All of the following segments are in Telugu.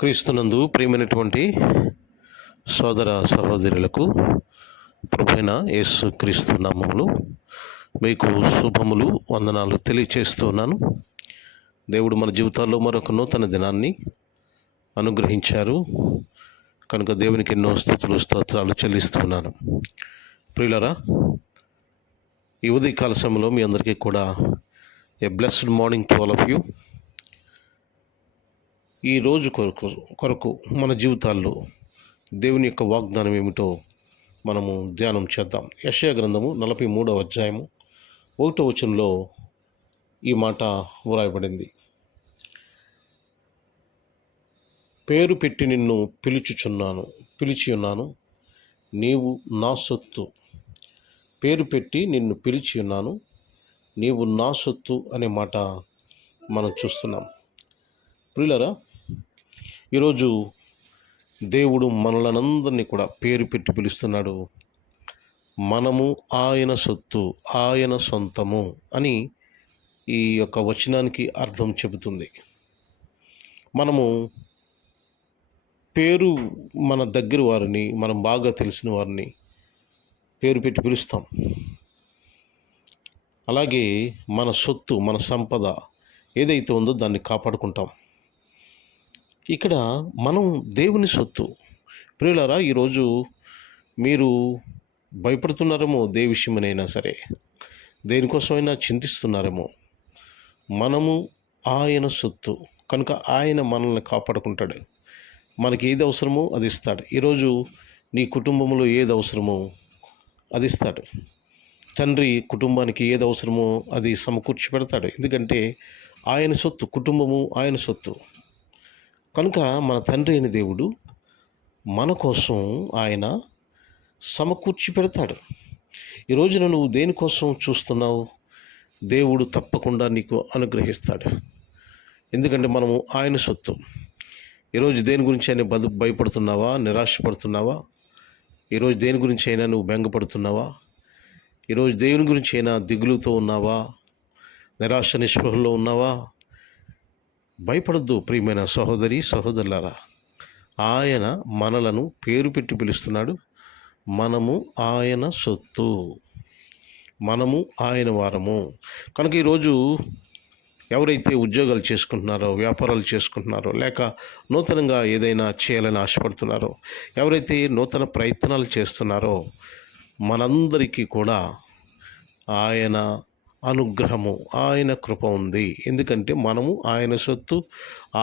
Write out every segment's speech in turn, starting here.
క్రీస్తునందు ప్రియమైనటువంటి సోదర సహోదరులకు ప్రభువైన యేసు క్రీస్తు నామములో మీకు శుభములు వందనాలు తెలియచేస్తున్నాను. దేవుడు మన జీవితాల్లో మరొక నూతన దినాన్ని అనుగ్రహించారు కనుక దేవునికి ఎన్నో స్తుతులు స్తోత్రాలు చెల్లిస్తున్నాను. ప్రియులరా, ఈ ఉదయకాల సమయంలో మీ అందరికీ కూడా a blessed morning to all of you. ఈ రోజు కొరకు మన జీవితాల్లో దేవుని యొక్క వాగ్దానం ఏమిటో మనము ధ్యానం చేద్దాం. యెషయా గ్రంథము 43వ అధ్యాయము 1వ వచనంలో ఈ మాట వ్రాయబడింది. పేరు పెట్టి నిన్ను పిలిచి ఉన్నాను, నీవు నా సొత్తు. పేరు పెట్టి నిన్ను పిలిచి ఉన్నాను, నీవు నా సొత్తు అనే మాట మనం చూస్తున్నాం. ప్రియులరా, ఈరోజు దేవుడు మనలనందరినీ కూడా పేరు పెట్టి పిలుస్తున్నాడు. మనము ఆయన సొత్తు, ఆయన సొంతము అని ఈ యొక్క వచనానికి అర్థం చెబుతుంది. మనము పేరు మన దగ్గర వారిని, మనం బాగా తెలిసిన వారిని పేరు పెట్టి పిలుస్తాం. అలాగే మన సొత్తు, మన సంపద ఏదైతే ఉందో దాన్ని కాపాడుకుంటాం. ఇక్కడ మనం దేవుని సొత్తు. ప్రియులారా, ఈరోజు మీరు భయపడుతున్నారేమో, ఏ విషయమైనా సరే, దేనికోసమైనా చింతిస్తున్నారేమో. మనము ఆయన సొత్తు కనుక ఆయన మనల్ని కాపాడుకుంటాడు. మనకి ఏది అవసరమో అది ఇస్తాడు. ఈరోజు నీ కుటుంబంలో ఏది అవసరమో అది ఇస్తాడు. తండ్రి కుటుంబానికి ఏది అవసరమో అది సమకూర్చి పెడతాడు. ఎందుకంటే ఆయన సొత్తు, కుటుంబము ఆయన సొత్తు. కనుక మన తండ్రి అయిన దేవుడు మన కోసం ఆయన సమకూర్చి పెడతాడు. ఈ రోజున నువ్వు దేనికోసం చూస్తున్నావు, దేవుడు తప్పకుండా నీకు అనుగ్రహిస్తాడు. ఎందుకంటే మనము ఆయన సొత్తు. ఈరోజు దేని గురించి అయినా భయపడుతున్నావా, నిరాశపడుతున్నావా? ఈరోజు దేని గురించి అయినా నువ్వు బెంగపడుతున్నావా? ఈరోజు దేవుని గురించి అయినా దిగులుతో ఉన్నావా, నిరాశ నిస్పృహలో ఉన్నావా? భయపడద్దు ప్రియమైన సహోదరి సహోదరులారా. ఆయన మనలను పేరు పెట్టి పిలుస్తున్నాడు. మనము ఆయన సొత్తు, మనము ఆయన వారము. కనుక ఈరోజు ఎవరైతే ఉద్యోగాలు చేసుకుంటున్నారో, వ్యాపారాలు చేసుకుంటున్నారో, లేక నూతనంగా ఏదైనా చేయాలని ఆశపడుతున్నారో, ఎవరైతే నూతన ప్రయత్నాలు చేస్తున్నారో, మనందరికీ కూడా ఆయన అనుగ్రహము, ఆయన కృప ఉంది. ఎందుకంటే మనము ఆయన సొత్తు.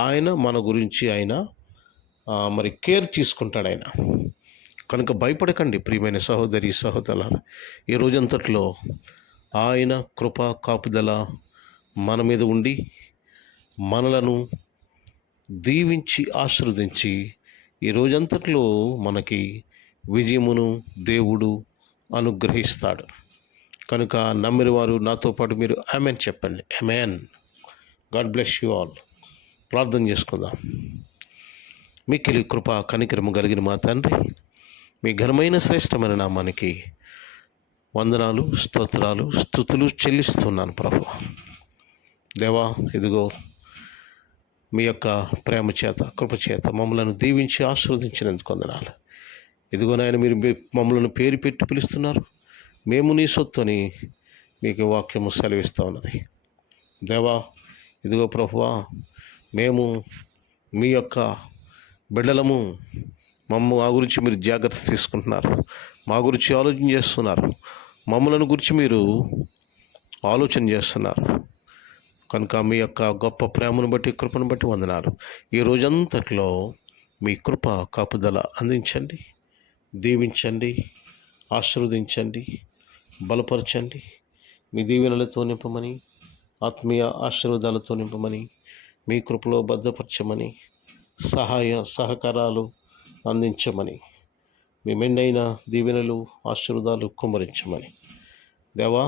ఆయన మన గురించి ఆయన కేర్ తీసుకుంటాడు ఆయన. కనుక భయపడకండి ప్రియమైన సహోదరి సహోదరులారా. ఈ రోజంతట్లో ఆయన కృప కాపుదల మన మీద ఉండి మనలను దీవించి ఆశీర్వదించి ఈ రోజంతట్లో మనకి విజయమును దేవుడు అనుగ్రహిస్తాడు. కనుక నమ్మిన వారు నాతో పాటు మీరు ఆమెన్ చెప్పండి. Amen. God bless you all. ప్రార్థన చేసుకుందాం. మిక్కిలి కృప కనికరము కలిగిన మా తండ్రి, మీ ఘనమైన శ్రేష్టమైన నామానికి వందనాలు, స్తోత్రాలు, స్తుతులు చెల్లిస్తున్నాను ప్రభు. దేవా, ఇదిగో మీ యొక్క ప్రేమ చేత, కృప చేత మమ్మలను దీవించి ఆశీర్వదించినందుకు వందనాలు. ఇదిగో నాయన, మీరు మమ్మలను పేరు పెట్టి పిలుస్తున్నారు. మేము నీ సొత్తు అని మీకు వాక్యము సెలవిస్తూ ఉన్నది. దేవా, ఇదిగో ప్రభువా, మేము మీ యొక్క బిడ్డలము. మా గురించి మీరు జాగ్రత్త తీసుకుంటున్నారు, మా గురించి ఆలోచన చేస్తున్నారు, మమ్మలను గురించి మీరు ఆలోచన చేస్తున్నారు. కనుక మీ యొక్క గొప్ప ప్రేమను బట్టి, కృపను బట్టి వందనాలు. ఈ రోజంతట్లో మీ కృప కాపుదల అందించండి, దీవించండి, ఆశీర్వదించండి, బలపరచండి. మీ దీవెనలతో నింపమని, ఆత్మీయ ఆశీర్వాదాలతో నింపమని, మీ కృపలో భద్రపరచమని, సహకారాలు అందించమని, మీ మెండైన దీవెనలు ఆశీర్వాదాలు కుమ్మరించమని. దేవా,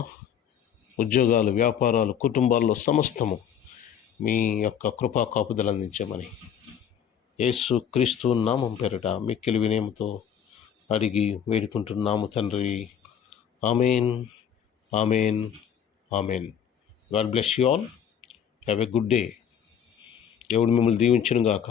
ఉద్యోగాలు, వ్యాపారాలు, కుటుంబాల్లో సమస్తము మీ యొక్క కృపా కాపుదలు అందించమని యేసు క్రీస్తు నామం పేరిట మిక్కిలి వినయముతో అడిగి వేడుకుంటున్నాము తండ్రి. Amen, amen, amen. God bless you all. Have a good day. దేవుడు మిమ్మల్ని దీవించును గాక.